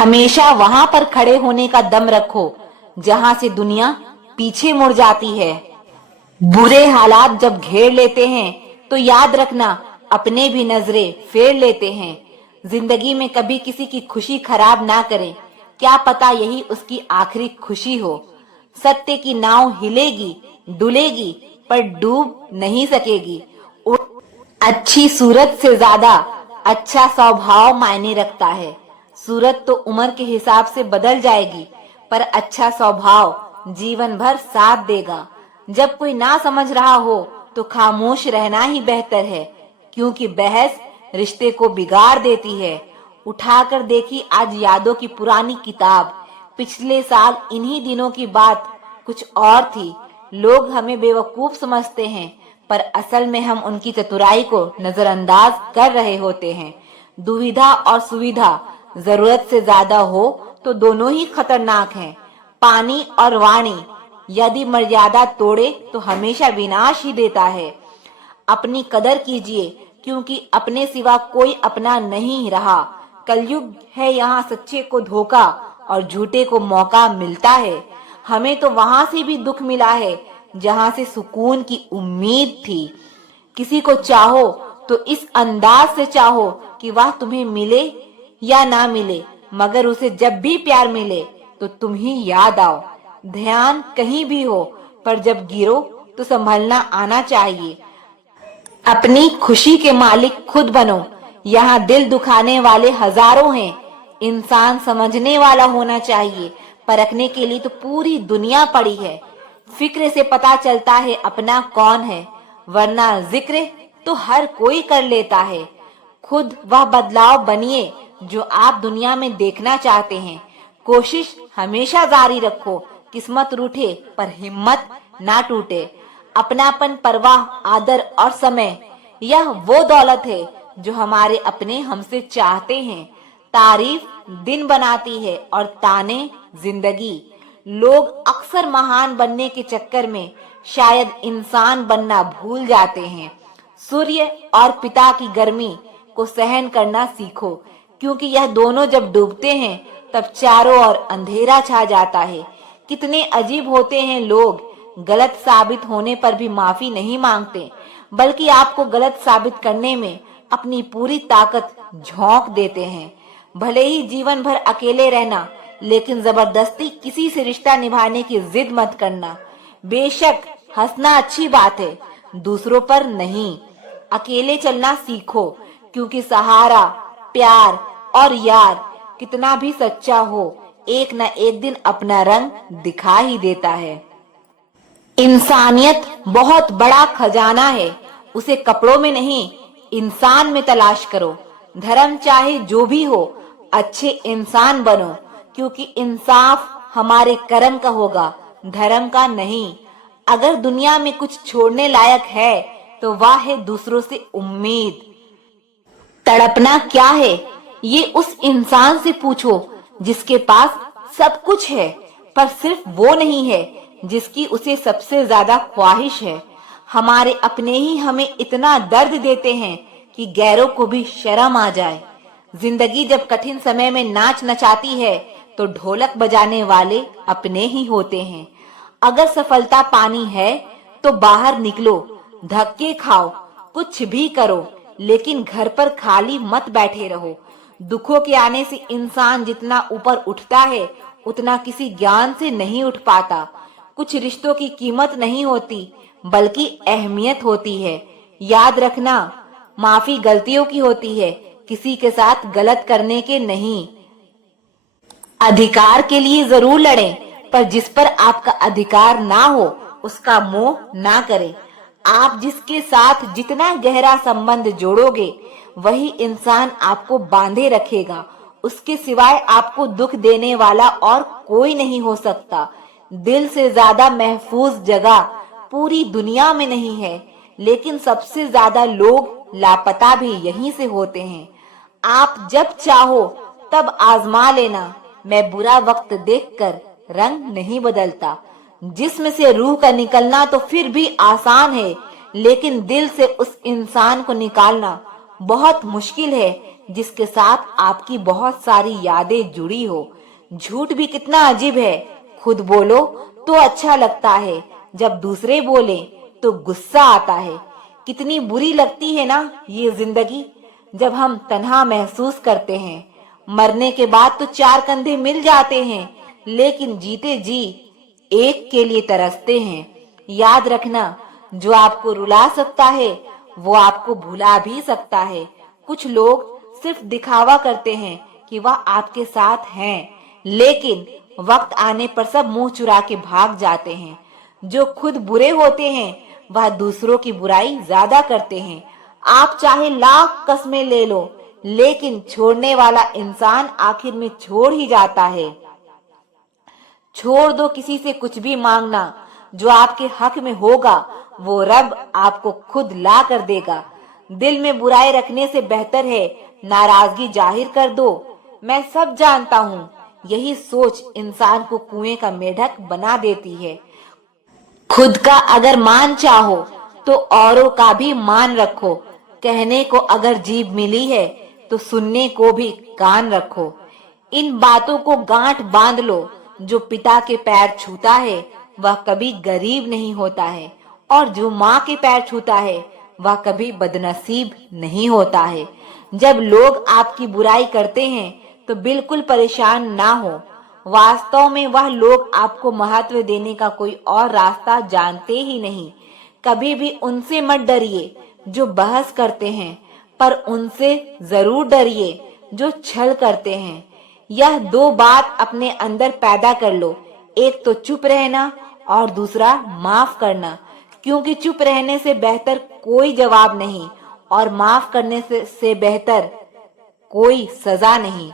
हमेशा वहां पर खड़े होने का दम रखो जहां से दुनिया पीछे मुड़ जाती है। बुरे हालात जब घेर लेते हैं तो याद रखना अपने भी नजरें फेर लेते हैं। जिंदगी में कभी किसी की खुशी खराब ना करें, क्या पता यही उसकी आखिरी खुशी हो। सत्य की नाव हिलेगी डुलेगी पर डूब नहीं सकेगी। अच्छी सूरत से ज्यादा अच्छा स्वभाव मायने रखता है। सूरत तो उम्र के हिसाब से बदल जाएगी पर अच्छा स्वभाव जीवन भर साथ देगा। जब कोई ना समझ रहा हो तो खामोश रहना ही बेहतर है, क्योंकि बहस रिश्ते को बिगाड़ देती है। उठाकर देखी आज यादों की पुरानी किताब। पिछले साल इन्हीं दिनों की बात कुछ और थी। लोग हमें बेवकूफ समझते हैं पर असल में हम उनकी चतुराई को नजरअंदाज कर रहे होते हैं। दुविधा और सुविधा जरूरत से ज्यादा हो तो दोनों ही खतरनाक हैं। पानी और वाणी यदि मर्यादा तोड़े तो हमेशा विनाश ही देता है। अपनी कदर कीजिए, क्योंकि अपने सिवा कोई अपना नहीं रहा। कलयुग है, यहाँ सच्चे को धोखा और झूठे को मौका मिलता है। हमें तो वहां से भी दुख मिला है जहां से सुकून की उम्मीद थी। किसी को चाहो तो इस अंदाज से चाहो कि वह तुम्हें मिले या ना मिले, मगर उसे जब भी प्यार मिले तो तुम ही याद आओ। ध्यान कहीं भी हो पर जब गिरो तो संभलना आना चाहिए। अपनी खुशी के मालिक खुद बनो। यहाँ दिल दुखाने वाले हजारों हैं। इंसान समझने वाला होना चाहिए, परखने के लिए तो पूरी दुनिया पड़ी है। फिक्र से पता चलता है अपना कौन है, वरना जिक्र तो हर कोई कर लेता है। खुद वह बदलाव बनिए जो आप दुनिया में देखना चाहते हैं। कोशिश हमेशा जारी रखो, किस्मत रूठे पर हिम्मत ना टूटे। अपनापन, परवाह, आदर और समय, यह वो दौलत है जो हमारे अपने हमसे चाहते हैं। तारीफ दिन बनाती है और ताने जिंदगी। लोग अक्सर महान बनने के चक्कर में शायद इंसान बनना भूल जाते हैं। सूर्य और पिता की गर्मी को सहन करना सीखो, क्योंकि यह दोनों जब डूबते हैं तब चारों ओर अंधेरा छा जाता है। कितने अजीब होते हैं लोग, गलत साबित होने पर भी माफी नहीं मांगते, बल्कि आपको गलत साबित करने में अपनी पूरी ताकत झोंक देते हैं। भले ही जीवन भर अकेले रहना, लेकिन जबरदस्ती किसी से रिश्ता निभाने की जिद मत करना। बेशक हंसना अच्छी बात है, दूसरों पर नहीं। अकेले चलना सीखो, क्योंकि सहारा, प्यार और यार कितना भी सच्चा हो, एक न एक दिन अपना रंग दिखा ही देता है। इंसानियत बहुत बड़ा खजाना है, उसे कपड़ों में नहीं इंसान में तलाश करो। धर्म चाहे जो भी हो, अच्छे इंसान बनो, क्योंकि इंसाफ हमारे कर्म का होगा, धर्म का नहीं। अगर दुनिया में कुछ छोड़ने लायक है तो वह है दूसरों से उम्मीद। तड़पना क्या है ये उस इंसान से पूछो जिसके पास सब कुछ है, पर सिर्फ वो नहीं है जिसकी उसे सबसे ज्यादा ख्वाहिश है। हमारे अपने ही हमें इतना दर्द देते हैं कि गैरों को भी शर्म आ जाए। जिंदगी जब कठिन समय में नाच नचाती है तो ढोलक बजाने वाले अपने ही होते हैं। अगर सफलता पानी है तो बाहर निकलो, धक्के खाओ, कुछ भी करो, लेकिन घर पर खाली मत बैठे रहो। दुखों के आने से इंसान जितना ऊपर उठता है उतना किसी ज्ञान से नहीं उठ पाता। कुछ रिश्तों की कीमत नहीं होती बल्कि अहमियत होती है। याद रखना, माफी गलतियों की होती है, किसी के साथ गलत करने के नहीं। अधिकार के लिए जरूर लड़ें, पर जिस पर आपका अधिकार ना हो उसका मोह ना करें। आप जिसके साथ जितना गहरा संबंध जोड़ोगे वही इंसान आपको बांधे रखेगा। उसके सिवाय आपको दुख देने वाला और कोई नहीं हो सकता। दिल से ज्यादा महफूज जगह पूरी दुनिया में नहीं है, लेकिन सबसे ज्यादा लोग लापता भी यहीं से होते हैं। आप जब चाहो तब आजमा लेना। मैं बुरा वक्त देखकर रंग नहीं बदलता। जिस्म से रूह का निकलना तो फिर भी आसान है, लेकिन दिल से उस इंसान को निकालना बहुत मुश्किल है जिसके साथ आपकी बहुत सारी यादें जुड़ी हो। झूठ भी कितना अजीब है, खुद बोलो तो अच्छा लगता है, जब दूसरे बोले तो गुस्सा आता है। कितनी बुरी लगती है ना ये जिंदगी, जब हम तन्हा महसूस करते हैं। मरने के बाद तो चार कंधे मिल जाते हैं, लेकिन जीते जी एक के लिए तरसते हैं। याद रखना, जो आपको रुला सकता है वो आपको भुला भी सकता है। कुछ लोग सिर्फ दिखावा करते हैं कि वह आपके साथ हैं, लेकिन वक्त आने पर सब मुंह चुरा के भाग जाते हैं। जो खुद बुरे होते हैं वह दूसरों की बुराई ज्यादा करते हैं। आप चाहे लाख कस्में ले लो, लेकिन छोड़ने वाला इंसान आखिर में छोड़ ही जाता है। छोड़ दो किसी से कुछ भी मांगना, जो आपके हक में होगा वो रब आपको खुद ला कर देगा। दिल में बुराई रखने से बेहतर है नाराजगी जाहिर कर दो। मैं सब जानता हूँ, यही सोच इंसान को कुएं का मेढक बना देती है। खुद का अगर मान चाहो तो औरों का भी मान रखो। कहने को अगर जीभ मिली है तो सुनने को भी कान रखो। इन बातों को गांठ बांध लो, जो पिता के पैर छूता है वह कभी गरीब नहीं होता है, और जो माँ के पैर छूता है वह कभी बदनसीब नहीं होता है। जब लोग आपकी बुराई करते हैं तो बिल्कुल परेशान ना हो। वास्तव में वह लोग आपको महत्व देने का कोई और रास्ता जानते ही नहीं। कभी भी उनसे मत डरिए जो बहस करते हैं, पर उनसे जरूर डरिए जो छल करते हैं। यह दो बात अपने अंदर पैदा कर लो, एक तो चुप रहना और दूसरा माफ करना, क्योंकि चुप रहने से बेहतर कोई जवाब नहीं और माफ करने से बेहतर कोई सजा नहीं।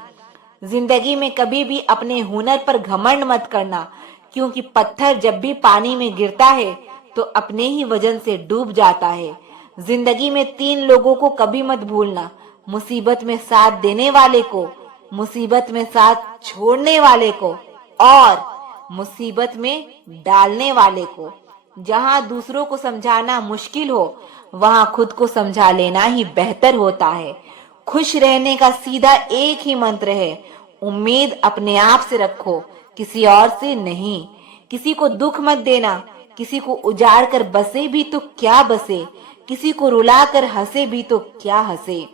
जिंदगी में कभी भी अपने हुनर पर घमंड मत करना, क्योंकि पत्थर जब भी पानी में गिरता है तो अपने ही वजन से डूब जाता है। जिंदगी में तीन लोगों को कभी मत भूलना, मुसीबत में साथ देने वाले को, मुसीबत में साथ छोड़ने वाले को, और मुसीबत में डालने वाले को। जहाँ दूसरों को समझाना मुश्किल हो, वहाँ खुद को समझा लेना ही बेहतर होता है। खुश रहने का सीधा एक ही मंत्र है, उम्मीद अपने आप से रखो, किसी और से नहीं। किसी को दुख मत देना, किसी को उजाड़ कर बसे भी तो क्या बसे, किसी को रुला कर हंसे भी तो क्या हंसे।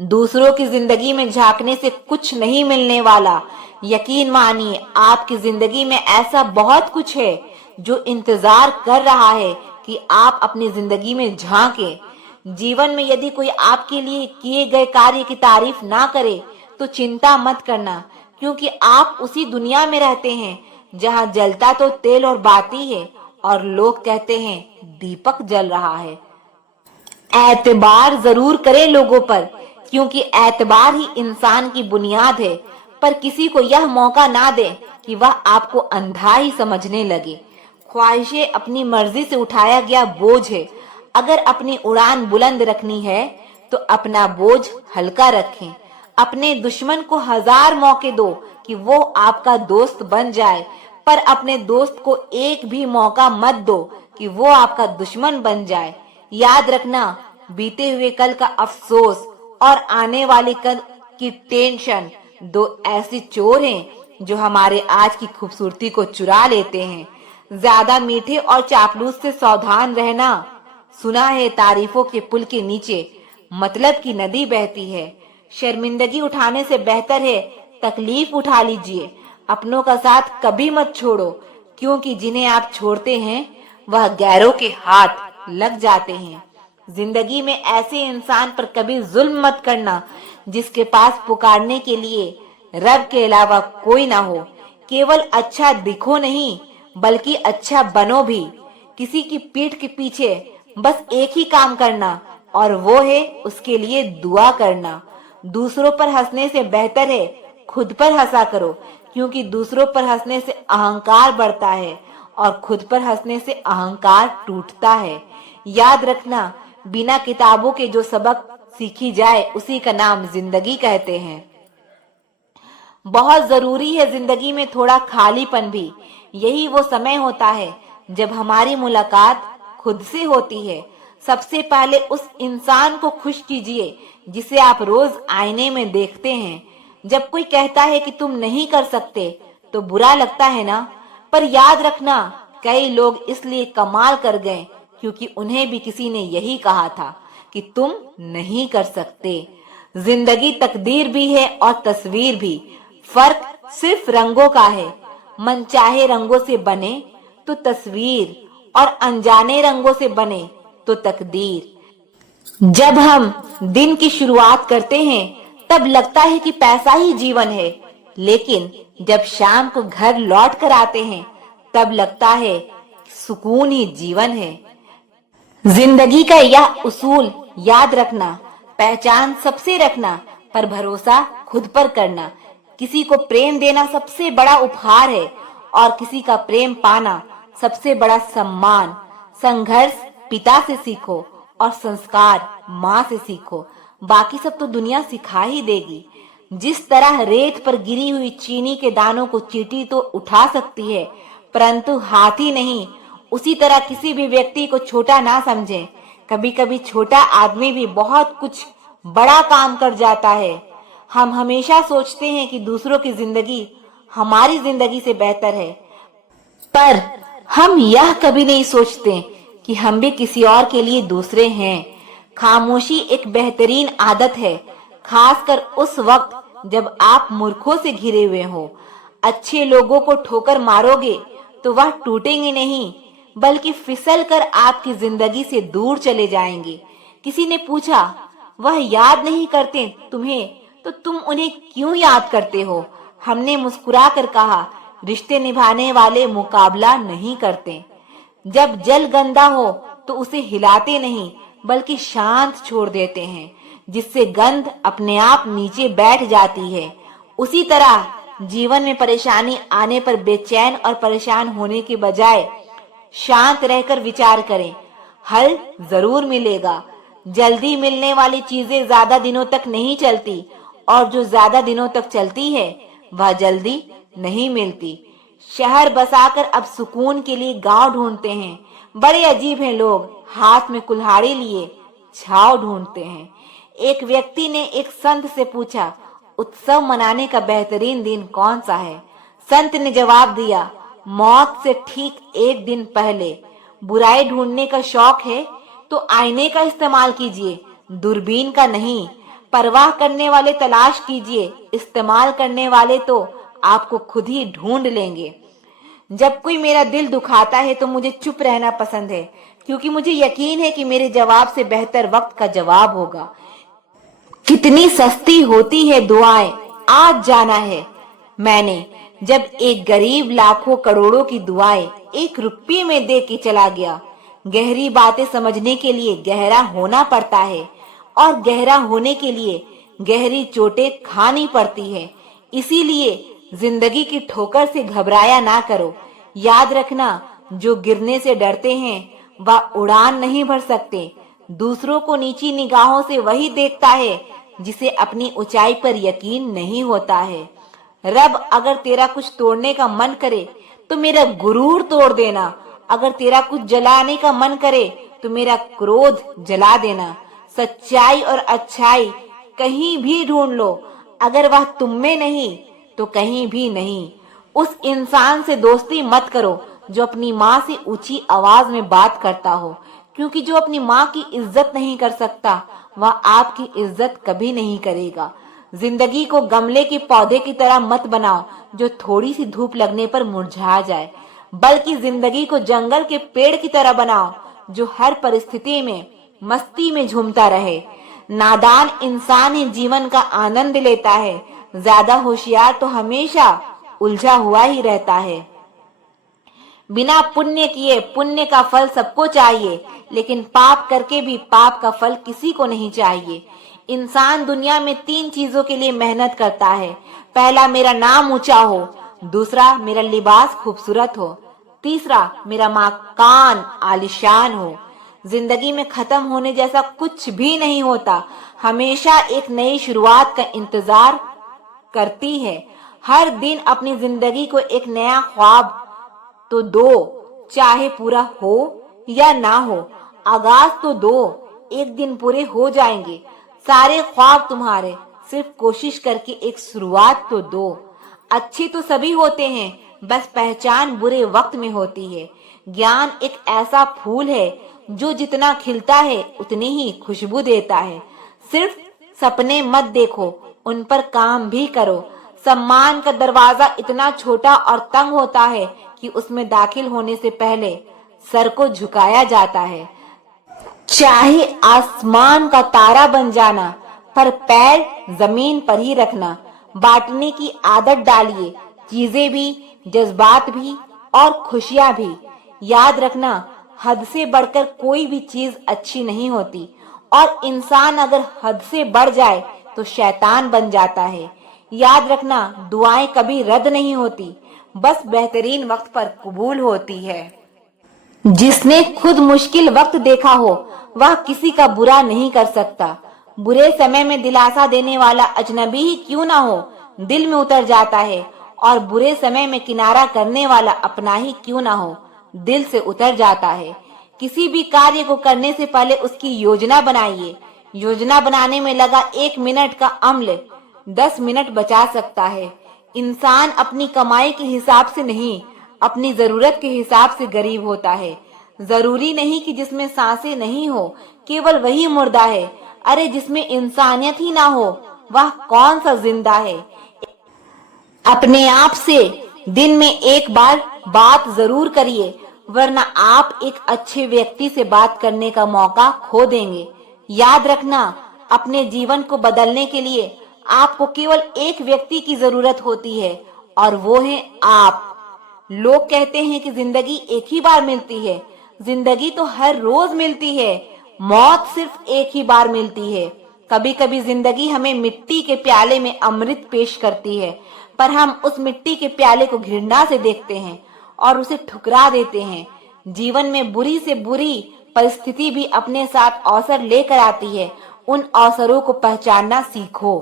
दूसरों की जिंदगी में झांकने से कुछ नहीं मिलने वाला। यकीन मानिए, आपकी जिंदगी में ऐसा बहुत कुछ है जो इंतजार कर रहा है कि आप अपनी जिंदगी में झांकें। जीवन में यदि कोई आपके लिए किए गए कार्य की तारीफ ना करे तो चिंता मत करना, क्योंकि आप उसी दुनिया में रहते हैं जहां जलता तो तेल और बाती है और लोग कहते हैं दीपक जल रहा है। एतबार जरूर करें लोगों पर, क्योंकि एतबार ही इंसान की बुनियाद है, पर किसी को यह मौका ना दे कि वह आपको अंधा ही समझने लगे। ख्वाहिशें अपनी मर्जी से उठाया गया बोझ है। अगर अपनी उड़ान बुलंद रखनी है तो अपना बोझ हल्का रखें। अपने दुश्मन को 1000 मौके दो कि वो आपका दोस्त बन जाए, पर अपने दोस्त को एक भी मौका मत दो कि वो आपका दुश्मन बन जाए। याद रखना, बीते हुए कल का अफसोस और आने वाले कल की टेंशन दो ऐसे चोर हैं जो हमारे आज की खूबसूरती को चुरा लेते हैं। ज्यादा मीठे और चापलूस से सावधान रहना। सुना है तारीफों के पुल के नीचे मतलब की नदी बहती है। शर्मिंदगी उठाने से बेहतर है तकलीफ उठा लीजिए। अपनों का साथ कभी मत छोड़ो, क्योंकि जिन्हें आप छोड़ते हैं वह गैरों के हाथ लग जाते हैं। जिंदगी में ऐसे इंसान पर कभी जुल्म मत करना जिसके पास पुकारने के लिए रब के अलावा कोई ना हो। केवल अच्छा दिखो नहीं, बल्कि अच्छा बनो भी। किसी की पीठ के पीछे बस एक ही काम करना, और वो है उसके लिए दुआ करना। दूसरों पर हंसने से बेहतर है खुद पर हंसा करो, क्योंकि दूसरों पर हंसने से अहंकार बढ़ता है और खुद पर हंसने से अहंकार टूटता है। याद रखना, बिना किताबों के जो सबक सीखी जाए उसी का नाम जिंदगी कहते हैं। बहुत जरूरी है जिंदगी में थोड़ा खालीपन भी। यही वो समय होता है जब हमारी मुलाकात खुद से होती है। सबसे पहले उस इंसान को खुश कीजिए जिसे आप रोज आईने में देखते हैं। जब कोई कहता है कि तुम नहीं कर सकते तो बुरा लगता है ना, पर याद रखना कई लोग इसलिए कमाल कर गए क्योंकि उन्हें भी किसी ने यही कहा था कि तुम नहीं कर सकते। जिंदगी तकदीर भी है और तस्वीर भी, फर्क सिर्फ रंगों का है। मनचाहे रंगों से बने तो तस्वीर और अनजाने रंगों से बने तो तकदीर। जब हम दिन की शुरुआत करते हैं तब लगता है कि पैसा ही जीवन है, लेकिन जब शाम को घर लौट कर आते हैं तब लगता है सुकून ही जीवन है। जिंदगी का यह उसूल याद रखना, पहचान सबसे रखना पर भरोसा खुद पर करना। किसी को प्रेम देना सबसे बड़ा उपहार है और किसी का प्रेम पाना सबसे बड़ा सम्मान। संघर्ष पिता से सीखो और संस्कार माँ से सीखो, बाकी सब तो दुनिया सिखा ही देगी। जिस तरह रेत पर गिरी हुई चीनी के दानों को चींटी तो उठा सकती है परंतु हाथी नहीं, उसी तरह किसी भी व्यक्ति को छोटा ना समझें। कभी कभी छोटा आदमी भी बहुत कुछ बड़ा काम कर जाता है। हम हमेशा सोचते हैं कि दूसरों की जिंदगी हमारी जिंदगी से बेहतर है, पर हम यह कभी नहीं सोचते कि हम भी किसी और के लिए दूसरे हैं। खामोशी एक बेहतरीन आदत है, खासकर उस वक्त जब आप मूर्खों से घिरे हुए हो। अच्छे लोगों को ठोकर मारोगे तो वह टूटेंगे नहीं बल्कि फिसल कर आपकी जिंदगी से दूर चले जाएंगे। किसी ने पूछा, वह याद नहीं करते तुम्हें तो तुम उन्हें क्यों याद करते हो? हमने मुस्कुरा कर कहा, रिश्ते निभाने वाले मुकाबला नहीं करते। जब जल गंदा हो तो उसे हिलाते नहीं बल्कि शांत छोड़ देते हैं, जिससे गंध अपने आप नीचे बैठ जाती है। उसी तरह जीवन में परेशानी आने पर बेचैन और परेशान होने के बजाय शांत रहकर विचार करें, हल जरूर मिलेगा। जल्दी मिलने वाली चीजें ज्यादा दिनों तक नहीं चलती और जो ज्यादा दिनों तक चलती है वह जल्दी नहीं मिलती। शहर बसाकर अब सुकून के लिए गांव ढूंढते हैं। बड़े अजीब हैं लोग, हाथ में कुल्हाड़ी लिए छाव ढूंढते हैं। एक व्यक्ति ने एक संत से पूछा, उत्सव मनाने का बेहतरीन दिन कौन सा है? संत ने जवाब दिया, मौत से ठीक एक दिन पहले। बुराई ढूंढने का शौक है तो आईने का इस्तेमाल कीजिए, दूरबीन का नहीं। परवाह करने वाले तलाश कीजिए, इस्तेमाल करने वाले तो आपको खुद ही ढूंढ लेंगे। जब कोई मेरा दिल दुखाता है तो मुझे चुप रहना पसंद है, क्योंकि मुझे यकीन है कि मेरे जवाब से बेहतर वक्त का जवाब होगा। कितनी सस्ती होती है दुआएं, आज जाना है मैंने, जब एक गरीब लाखों करोड़ों की दुआएं 1 रुपये में दे के चला गया। गहरी बातें समझने के लिए गहरा होना पड़ता है और गहरा होने के लिए गहरी चोटें खानी पड़ती है। इसीलिए जिंदगी की ठोकर से घबराया ना करो। याद रखना, जो गिरने से डरते हैं वह उड़ान नहीं भर सकते। दूसरों को नीची निगाहों से वही देखता है जिसे अपनी ऊंचाई पर यकीन नहीं होता है। रब, अगर तेरा कुछ तोड़ने का मन करे तो मेरा गुरूर तोड़ देना। अगर तेरा कुछ जलाने का मन करे तो मेरा क्रोध जला देना। सच्चाई और अच्छाई कहीं भी ढूंढ लो, अगर वह तुम में नहीं तो कहीं भी नहीं। उस इंसान से दोस्ती मत करो जो अपनी माँ से ऊंची आवाज में बात करता हो, क्योंकि जो अपनी माँ की इज्जत नहीं कर सकता वह आपकी इज्जत कभी नहीं करेगा। जिंदगी को गमले के पौधे की तरह मत बनाओ जो थोड़ी सी धूप लगने पर मुरझा जाए, बल्कि जिंदगी को जंगल के पेड़ की तरह बनाओ जो हर परिस्थिति में मस्ती में झूमता रहे। नादान इंसान ही जीवन का आनंद लेता है, ज्यादा होशियार तो हमेशा उलझा हुआ ही रहता है। बिना पुण्य किए पुण्य का फल सबको चाहिए, लेकिन पाप करके भी पाप का फल किसी को नहीं चाहिए। इंसान दुनिया में 3 चीजों के लिए मेहनत करता है। पहला, मेरा नाम ऊंचा हो। दूसरा, मेरा लिबास खूबसूरत हो। तीसरा, मेरा मकान आलीशान हो। जिंदगी में खत्म होने जैसा कुछ भी नहीं होता, हमेशा एक नई शुरुआत का इंतजार करती है। हर दिन अपनी जिंदगी को एक नया ख्वाब तो दो, चाहे पूरा हो या ना हो। आगाज तो दो, एक दिन पूरे हो जाएंगे सारे ख्वाब तुम्हारे, सिर्फ कोशिश करके एक शुरुआत तो दो। अच्छे तो सभी होते हैं, बस पहचान बुरे वक्त में होती है। ज्ञान एक ऐसा फूल है जो जितना खिलता है उतनी ही खुशबू देता है। सिर्फ सपने मत देखो, उन पर काम भी करो। सम्मान का दरवाजा इतना छोटा और तंग होता है कि उसमें दाखिल होने से पहले सर को झुकाया जाता है। चाहे आसमान का तारा बन जाना, पर पैर जमीन पर ही रखना। बांटने की आदत डालिए, चीजें भी, जज्बात भी और खुशियां भी। याद रखना, हद से बढ़कर कोई भी चीज अच्छी नहीं होती, और इंसान अगर हद से बढ़ जाए तो शैतान बन जाता है। याद रखना, दुआएं कभी रद्द नहीं होती, बस बेहतरीन वक्त पर कबूल होती है। जिसने खुद मुश्किल वक्त देखा हो वह किसी का बुरा नहीं कर सकता। बुरे समय में दिलासा देने वाला अजनबी ही क्यों ना हो, दिल में उतर जाता है, और बुरे समय में किनारा करने वाला अपना ही क्यों ना हो, दिल से उतर जाता है। किसी भी कार्य को करने से पहले उसकी योजना बनाइए। योजना बनाने में लगा 1 मिनट का अमल 10 मिनट बचा सकता है। इंसान अपनी कमाई के हिसाब से नहीं, अपनी जरूरत के हिसाब से गरीब होता है। जरूरी नहीं कि जिसमें सांसें नहीं हो केवल वही मुर्दा है। अरे जिसमें इंसानियत ही ना हो वह कौन सा जिंदा है। अपने आप से दिन में एक बार बात जरूर करिए, वरना आप एक अच्छे व्यक्ति से बात करने का मौका खो देंगे। याद रखना, अपने जीवन को बदलने के लिए आपको केवल एक व्यक्ति की जरूरत होती है, और वो है आप। लोग कहते हैं कि जिंदगी एक ही बार मिलती है। जिंदगी तो हर रोज मिलती है, मौत सिर्फ एक ही बार मिलती है। कभी कभी जिंदगी हमें मिट्टी के प्याले में अमृत पेश करती है, पर हम उस मिट्टी के प्याले को घृणा से देखते हैं और उसे ठुकरा देते हैं। जीवन में बुरी से बुरी परिस्थिति भी अपने साथ अवसर लेकर आती है। उन अवसरों को पहचानना सीखो।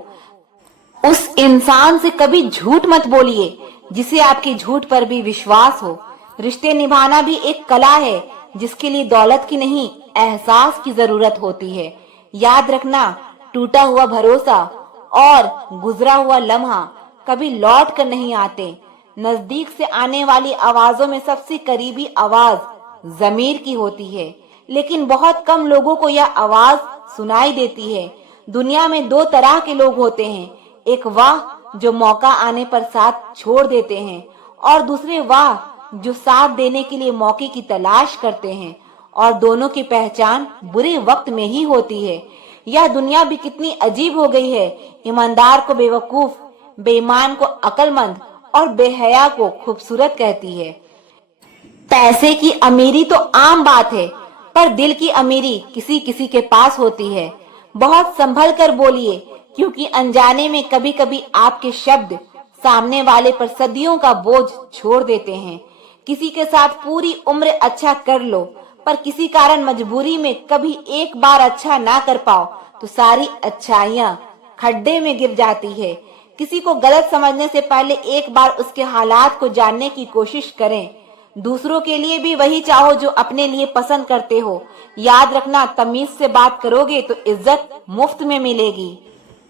उस इंसान से कभी झूठ मत बोलिए जिसे आपके झूठ पर भी विश्वास हो। रिश्ते निभाना भी एक कला है जिसके लिए दौलत की नहीं, एहसास की जरूरत होती है। याद रखना, टूटा हुआ भरोसा और गुजरा हुआ लम्हा कभी लौट कर नहीं आते। नजदीक से आने वाली आवाजों में सबसे करीबी आवाज जमीर की होती है, लेकिन बहुत कम लोगों को यह आवाज सुनाई देती है। दुनिया में 2 तरह के लोग होते हैं, एक वह जो मौका आने पर साथ छोड़ देते हैं, और दूसरे वह जो साथ देने के लिए मौके की तलाश करते हैं, और दोनों की पहचान बुरे वक्त में ही होती है। यह दुनिया भी कितनी अजीब हो गई है। ईमानदार को बेवकूफ, बेईमान को अक्लमंद और बेहया को खूबसूरत कहती है। पैसे की अमीरी तो आम बात है, पर दिल की अमीरी किसी किसी के पास होती है। बहुत संभल कर बोलिए, क्योंकि अनजाने में कभी कभी आपके शब्द सामने वाले पर सदियों का बोझ छोड़ देते हैं। किसी के साथ पूरी उम्र अच्छा कर लो, पर किसी कारण मजबूरी में कभी एक बार अच्छा ना कर पाओ तो सारी अच्छाइयां खड्डे में गिर जाती है। किसी को गलत समझने से पहले एक बार उसके हालात को जानने की कोशिश करें। दूसरों के लिए भी वही चाहो जो अपने लिए पसंद करते हो। याद रखना, तमीज से बात करोगे तो इज्जत मुफ्त में मिलेगी।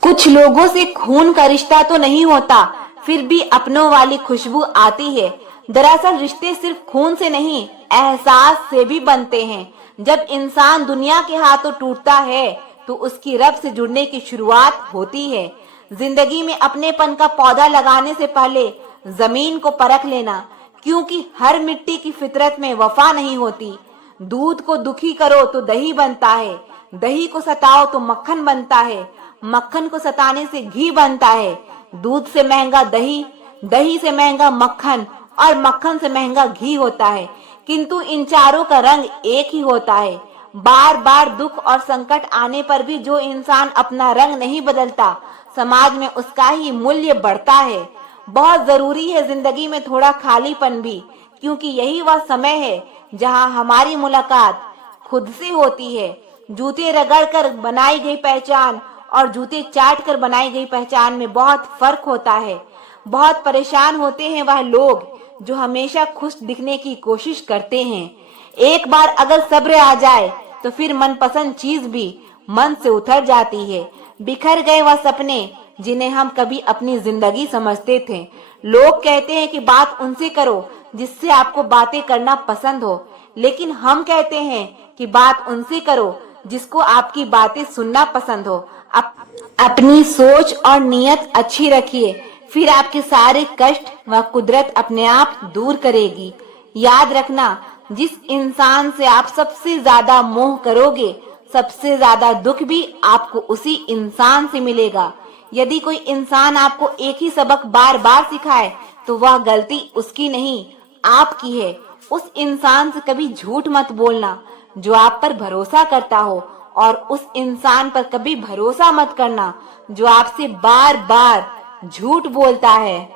कुछ लोगों से खून का रिश्ता तो नहीं होता, फिर भी अपनों वाली खुशबू आती है। दरअसल रिश्ते सिर्फ खून से नहीं, एहसास से भी बनते हैं। जब इंसान दुनिया के हाथों टूटता है तो उसकी रब से जुड़ने की शुरुआत होती है। जिंदगी में अपनेपन का पौधा लगाने से पहले जमीन को परख लेना, क्योंकि हर मिट्टी की फितरत में वफा नहीं होती। दूध को दुखी करो तो दही बनता है, दही को सताओ तो मक्खन बनता है, मक्खन को सताने से घी बनता है। दूध से महंगा दही, दही से महंगा मक्खन, और मक्खन से महंगा घी होता है, किंतु इन चारों का रंग एक ही होता है। बार बार दुख और संकट आने पर भी जो इंसान अपना रंग नहीं बदलता, समाज में उसका ही मूल्य बढ़ता है। बहुत जरूरी है जिंदगी में थोड़ा खालीपन भी, क्योंकि यही वह समय है जहां हमारी मुलाकात खुद से होती है। जूते रगड़ कर बनाई गई पहचान और जूते चाट कर बनाई गई पहचान में बहुत फर्क होता है। बहुत परेशान होते हैं वह लोग जो हमेशा खुश दिखने की कोशिश करते हैं। एक बार अगर सब्र आ जाए तो फिर मनपसंद चीज भी मन से उतर जाती है। बिखर गए वह सपने जिन्हें हम कभी अपनी जिंदगी समझते थे। लोग कहते हैं कि बात उनसे करो जिससे आपको बातें करना पसंद हो, लेकिन हम कहते हैं कि बात उनसे करो जिसको आपकी बातें सुनना पसंद हो। अपनी सोच और नियत अच्छी रखिए, फिर आपके सारे कष्ट व कुदरत अपने आप दूर करेगी। याद रखना, जिस इंसान से आप सबसे ज्यादा मोह करोगे, सबसे ज्यादा दुख भी आपको उसी इंसान से मिलेगा। यदि कोई इंसान आपको एक ही सबक बार बार सिखाए तो वह गलती उसकी नहीं, आपकी है। उस इंसान से कभी झूठ मत बोलना जो आप पर भरोसा करता हो, और उस इंसान पर कभी भरोसा मत करना जो आपसे बार बार झूठ बोलता है।